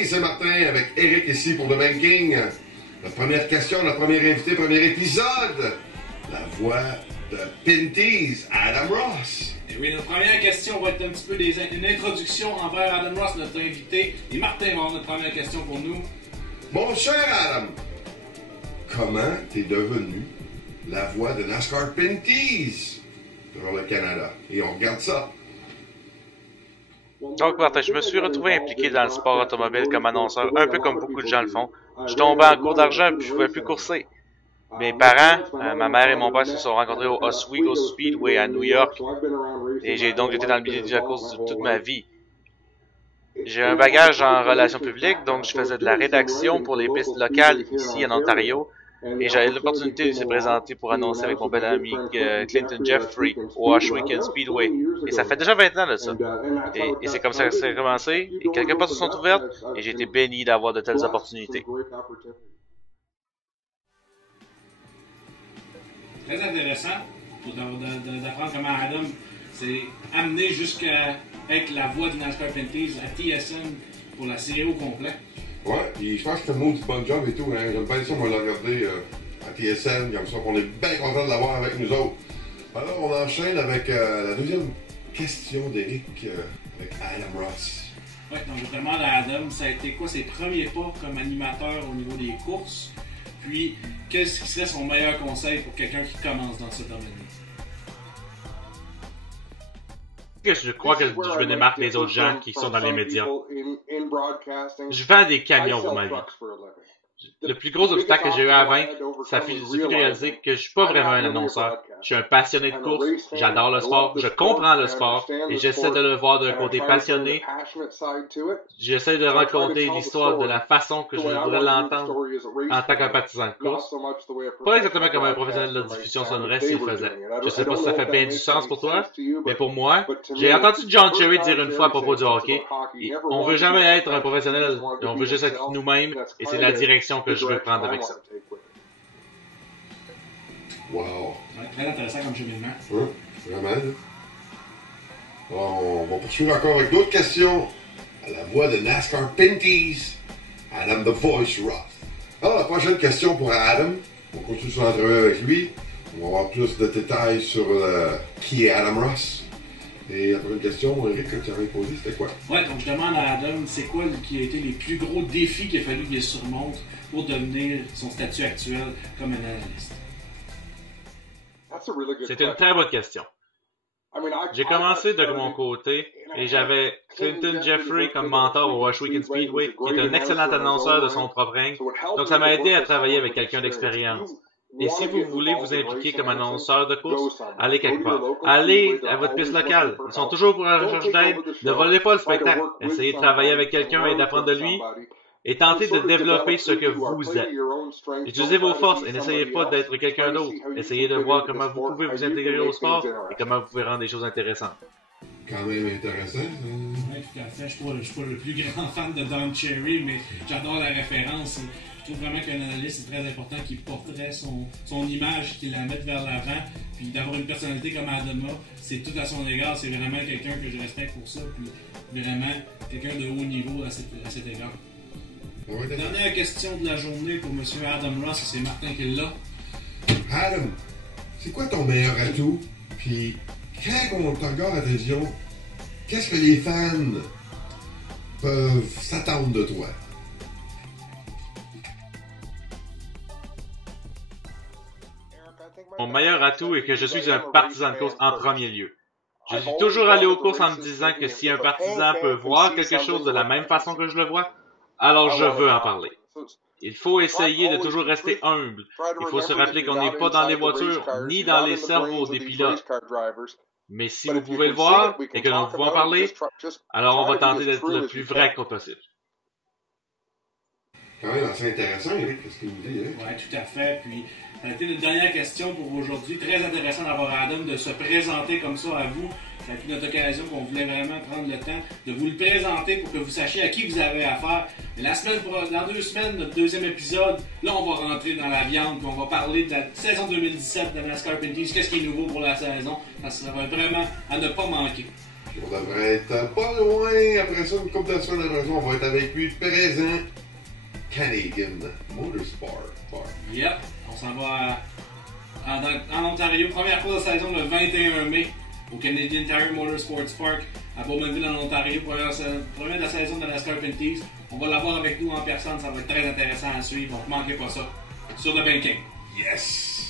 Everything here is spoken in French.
Hey, c'est Martin avec Eric ici pour The Banking. La première question, le premier invité, premier épisode. La voix de Pinties, Adam Ross. Et oui, notre première question va être un petit peu une introduction envers Adam Ross, notre invité. Et Martin va avoir notre première question pour nous. Mon cher Adam, comment t'es devenu la voix de NASCAR Pinties pour le Canada? Et on regarde ça. Donc, Martin, je me suis retrouvé impliqué dans le sport automobile comme annonceur, un peu comme beaucoup de gens le font. Je tombais en cours d'argent puis je pouvais plus courser. Mes parents, ma mère et mon père se sont rencontrés au Oswego Speedway à New York. Et j'ai donc été dans le milieu de la course toute ma vie. J'ai un bagage en relations publiques, donc je faisais de la rédaction pour les pistes locales ici en Ontario. Et j'avais l'opportunité de se présenter pour annoncer avec mon bel ami Clinton Jeffrey au Oswego Speedway. Et ça fait déjà 20 ans de ça. Et c'est comme ça que ça a commencé. Et quelques portes se sont ouvertes et j'ai été béni d'avoir de telles opportunités. Très intéressant d'apprendre comment Adam s'est amené jusqu'à être la voix du NASCAR Pinties à TSN pour la série au complet. Ouais, puis je pense que c'est un mot du bon job et tout. Hein. J'aime bien ça, on va le regarder à TSN, comme ça, on est bien content de l'avoir avec nous autres. Alors, on enchaîne avec la deuxième question d'Eric avec Adam Ross. Oui, donc je demande à Adam, ça a été quoi ses premiers pas comme animateur au niveau des courses? Puis, qu'est-ce qui serait son meilleur conseil pour quelqu'un qui commence dans ce domaine-là? Je crois que je me démarque des autres gens qui sont dans les médias. Je vends des camions pour ma vie. Le plus gros obstacle que j'ai eu à vaincre, ça fait de réaliser que je suis pas vraiment un annonceur. Je suis un passionné de course, j'adore le sport, je comprends le sport et j'essaie de le voir d'un côté passionné. J'essaie de raconter l'histoire de la façon que je voudrais l'entendre en tant qu'un partisan de course. Pas exactement comme un professionnel de la diffusion sonnerait s'il le faisait. Je sais pas si ça fait bien du sens pour toi, mais pour moi, j'ai entendu John Cherry dire une fois à propos du hockey, on veut jamais être un professionnel, on veut juste être nous-mêmes et c'est la direction que je veux prendre avec ça. Wow! Ouais, très intéressant comme cheminement. Oui, vraiment. On va poursuivre encore avec d'autres questions. À la voix de NASCAR Pinties, Adam The Voice Roth. Alors, la prochaine question pour Adam. On continue sur l'entrevue avec lui. On va avoir plus de détails sur qui est Adam Ross. Et la prochaine question, Eric, que tu avais posée, c'était quoi? Ouais, donc je demande à Adam, c'est quoi qui a été les plus gros défis qu'il a fallu qu'il surmonte pour devenir son statut actuel comme un analyste? C'est une très bonne question. J'ai commencé de mon côté et j'avais Clinton Jeffrey comme mentor au Oswego Speedway, qui est un excellent annonceur de son propre règne. Donc ça m'a aidé à travailler avec quelqu'un d'expérience. Et si vous voulez vous impliquer comme annonceur de course, allez quelque part. Allez à votre piste locale. Ils sont toujours pour la recherche d'aide. Ne volez pas le spectacle. Essayez de travailler avec quelqu'un et d'apprendre de lui. Et tentez de développer ce que vous êtes. Utilisez vos forces et n'essayez pas d'être quelqu'un d'autre. Essayez de voir comment vous pouvez vous intégrer au sport et comment vous pouvez rendre des choses intéressantes. Quand même intéressant. Oui, tout à fait. Je ne suis pas le plus grand fan de Don Cherry, mais j'adore la référence. Je trouve vraiment qu'un analyste, c'est très important qu'il porterait son image, qu'il la mette vers l'avant. Puis d'avoir une personnalité comme Adama, c'est tout à son égard. C'est vraiment quelqu'un que je respecte pour ça. Puis vraiment quelqu'un de haut niveau à cet égard. Dernière question de la journée pour M. Adam Ross, c'est Martin qui est là. Adam, c'est quoi ton meilleur atout? Puis, quand on te regarde à la télévision, qu'est-ce que les fans peuvent s'attendre de toi? Mon meilleur atout est que je suis un partisan de course en premier lieu. Je suis toujours allé aux courses en me disant que si un partisan peut voir quelque chose de la même façon que je le vois, alors je veux en parler. Il faut essayer de toujours rester humble. Il faut se rappeler qu'on n'est pas dans les voitures ni dans les cerveaux des pilotes. Mais si vous pouvez le voir et que nous pouvons en parler, alors on va tenter d'être le plus vrai que possible. Quand même assez intéressant, Eric, ce qu'il nous dit. Hein? Oui, tout à fait. Puis, ça a été notre dernière question pour aujourd'hui. Très intéressant d'avoir Adam de se présenter comme ça à vous. Ça a été notre occasion qu'on voulait vraiment prendre le temps de vous le présenter pour que vous sachiez à qui vous avez affaire. Et dans 2 semaines, notre deuxième épisode, là, on va rentrer dans la viande puis on va parler de la saison 2017 de NASCAR Pinties. Qu'est-ce qui est nouveau pour la saison? Ça va vraiment à ne pas manquer. Puis on devrait être pas loin. Après ça, une couple de semaines après ça, on va être avec lui présent. Canadian Motorsport Park. Yep, on s'en va en Ontario. Première fois de saison le 21 mai au Canadian Tire Motorsports Park à Bowmanville en Ontario. Première de la saison de la NASCAR Pinties. On va l'avoir avec nous en personne, ça va être très intéressant à suivre, donc manquez pas ça. Sur le banking. Yes!